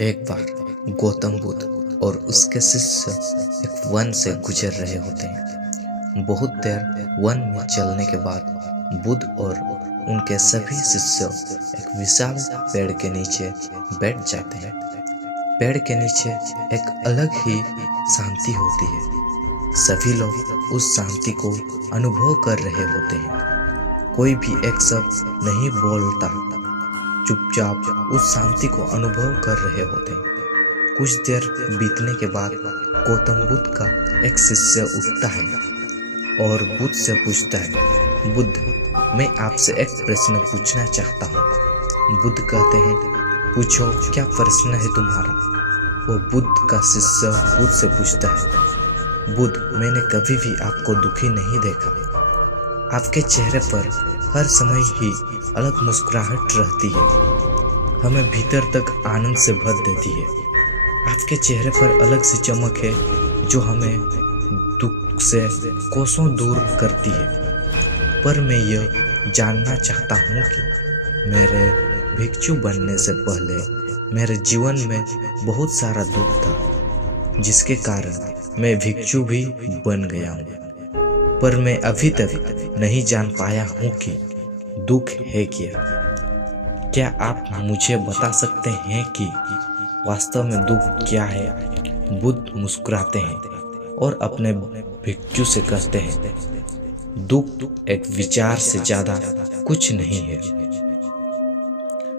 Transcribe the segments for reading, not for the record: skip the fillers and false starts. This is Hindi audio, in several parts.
एक बार गौतम बुद्ध और उसके शिष्य एक वन से गुजर रहे होते हैं। बहुत देर वन में चलने के बाद बुद्ध और उनके सभी शिष्य एक विशाल पेड़ के नीचे बैठ जाते हैं। पेड़ के नीचे एक अलग ही शांति होती है। सभी लोग उस शांति को अनुभव कर रहे होते हैं। कोई भी एक शब्द नहीं बोलता, चुपचाप उस शांति को अनुभव कर रहे होते हैं। कुछ देर बीतने के बाद गौतम बुद्ध का एक शिष्य उठता है और बुद्ध से पूछता है, बुद्ध, मैं आपसे एक प्रश्न पूछना चाहता हूँ। बुद्ध कहते हैं, पूछो, क्या प्रश्न है तुम्हारा? वो बुद्ध का शिष्य बुद्ध से पूछता है, बुद्ध, मैंने कभी भी आपको दुखी नहीं देखा। आपके चेहरे पर हर समय ही अलग मुस्कुराहट रहती है, हमें भीतर तक आनंद से भर देती है। आपके चेहरे पर अलग सी चमक है जो हमें दुख से कोसों दूर करती है। पर मैं यह जानना चाहता हूँ कि मेरे भिक्षु बनने से पहले मेरे जीवन में बहुत सारा दुख था, जिसके कारण मैं भिक्षु भी बन गया हूँ। पर मैं अभी तक नहीं जान पाया हूँ कि दुख है क्या। क्या आप मुझे बता सकते हैं कि वास्तव में दुख क्या है? बुद्ध मुस्कुराते हैं और अपने भिक्षु से कहते हैं, दुख एक विचार से ज्यादा कुछ नहीं है।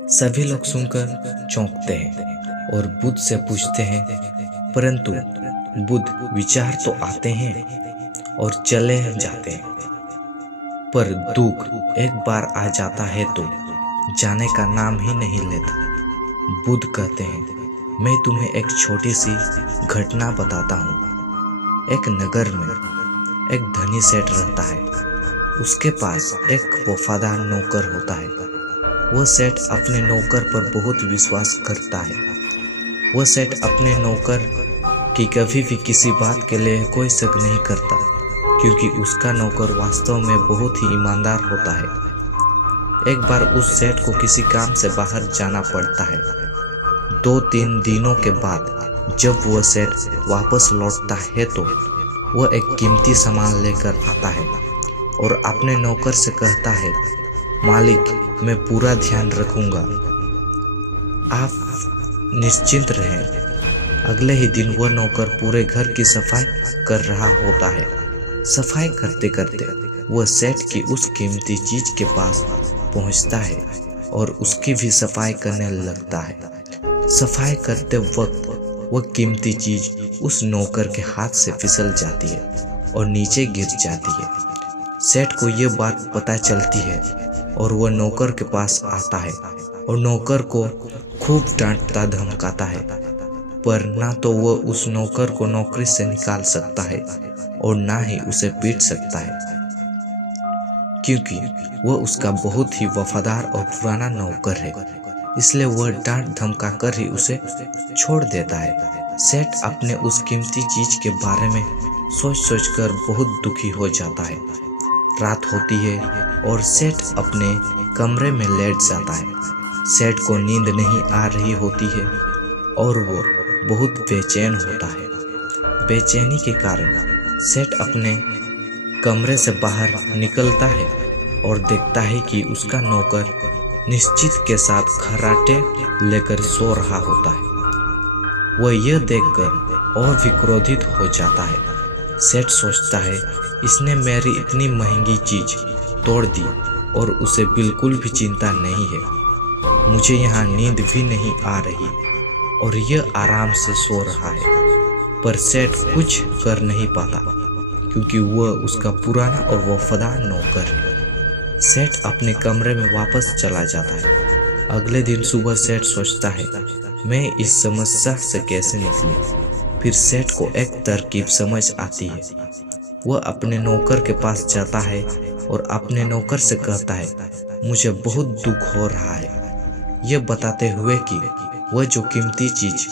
सभी लोग सुनकर चौंकते हैं और बुद्ध से पूछते हैं, परंतु बुद्ध, विचार तो आते हैं और चले जाते हैं, पर दुख एक बार आ जाता है तो जाने का नाम ही नहीं लेता। बुद्ध कहते हैं, मैं तुम्हें एक छोटी सी घटना बताता हूँ। एक नगर में एक धनी सेठ रहता है। उसके पास एक वफादार नौकर होता है। वह सेठ अपने नौकर पर बहुत विश्वास करता है। वह सेठ अपने नौकर की कभी भी किसी बात के लिए कोई शक नहीं करता, क्योंकि उसका नौकर वास्तव में बहुत ही ईमानदार होता है। एक बार उस सेठ को किसी काम से बाहर जाना पड़ता है। 2-3 दिनों के बाद जब वह सेठ वापस लौटता है तो वह एक कीमती सामान लेकर आता है और अपने नौकर से कहता है, मालिक, मैं पूरा ध्यान रखूंगा, आप निश्चिंत रहें। अगले ही दिन वह नौकर पूरे घर की सफाई कर रहा होता है। सफाई करते करते वह सेठ की उस कीमती चीज के पास पहुंचता है और उसकी भी सफाई करने लगता है। सफाई करते वक्त वह कीमती चीज उस नौकर के हाथ से फिसल जाती है और नीचे गिर जाती है। सेठ को यह बात पता चलती है और वह नौकर के पास आता है और नौकर को खूब डांटता धमकाता है, पर ना तो वह उस नौकर को नौकरी से निकाल सकता है और ना ही उसे पीट सकता है, क्योंकि वह उसका बहुत ही वफादार और पुराना नौकर है। इसलिए वह डांट धमका कर ही उसे छोड़ देता है। सेठ अपने उस कीमती चीज के बारे में सोच सोच कर बहुत दुखी हो जाता है। रात होती है और सेठ अपने कमरे में लेट जाता है। सेठ को नींद नहीं आ रही होती है और वो बहुत बेचैन होता है। बेचैनी के कारण सेठ अपने कमरे से बाहर निकलता है और देखता है कि उसका नौकर निश्चित के साथ खर्राटे लेकर सो रहा होता है। वह यह देखकर और भी क्रोधित हो जाता है। सेठ सोचता है, इसने मेरी इतनी महंगी चीज तोड़ दी और उसे बिल्कुल भी चिंता नहीं है। मुझे यहाँ नींद भी नहीं आ रही और यह आराम से सो रहा है, पर सेठ कुछ कर नहीं पाता, क्योंकि वह उसका पुराना और वफादार नौकर है। सेठ अपने कमरे में वापस चला जाता है। अगले दिन सुबह सेठ सोचता है, मैं इस समस्या से कैसे निकलूं। फिर सेठ को एक तरकीब समझ आती है। वह अपने नौकर के पास जाता है और अपने नौकर से कहता है, मुझे बहुत दुख हो रहा है, यह बताते हुए कि वह जो कीमती चीज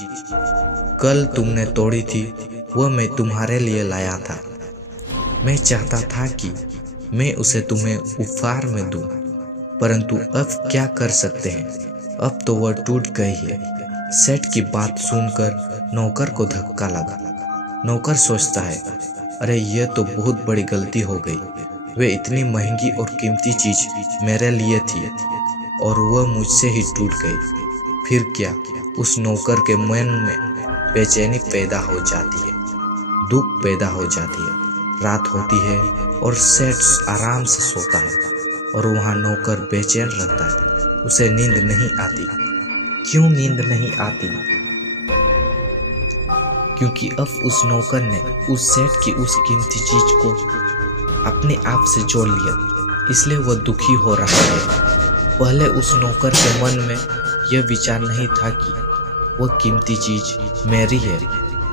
कल तुमने तोड़ी थी वह मैं तुम्हारे लिए लाया था। मैं चाहता था कि मैं उसे तुम्हें उपहार में दूं, परंतु अब क्या कर सकते हैं, अब तो वह टूट गई है। सेठ की बात सुनकर नौकर को धक्का लगा। नौकर सोचता है, अरे यह तो बहुत बड़ी गलती हो गई। वे इतनी महंगी और कीमती चीज मेरे लिए थी और वह मुझसे ही टूट गई। फिर क्या, उस नौकर के मन में बेचैनी पैदा हो जाती है, दुख पैदा हो जाती है। रात होती है और सेठ आराम से सोता है और वहाँ नौकर बेचैन रहता है। उसे नींद नहीं आती। क्यों नींद नहीं आती? क्योंकि अब उस नौकर ने उस सेठ की उस कीमती चीज को अपने आप से जोड़ लिया, इसलिए वह दुखी हो रहा है। पहले उस नौकर के मन में यह विचार नहीं था कि वह कीमती चीज मेरी है,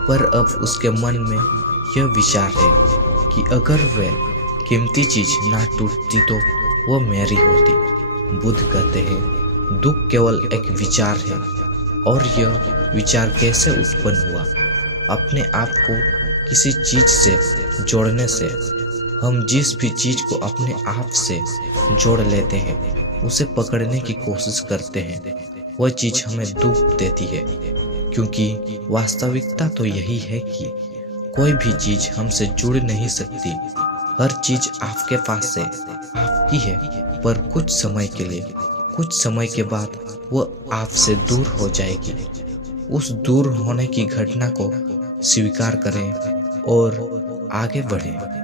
पर अब उसके मन में यह विचार है कि अगर वह कीमती चीज ना टूटती तो वह मेरी होती। बुद्ध कहते हैं, दुख केवल एक विचार है। और यह विचार कैसे उत्पन्न हुआ? अपने आप को किसी चीज से जोड़ने से। हम जिस भी चीज को अपने आप से जोड़ लेते हैं, उसे पकड़ने की कोशिश करते हैं, वह चीज हमें दुख देती है। क्योंकि वास्तविकता तो यही है कि कोई भी चीज हमसे जुड़ नहीं सकती। हर चीज आपके पास है, आपकी है, पर कुछ समय के लिए, कुछ समय के बाद वह आपसे दूर हो जाएगी। उस दूर होने की घटना को स्वीकार करें और आगे बढ़ें।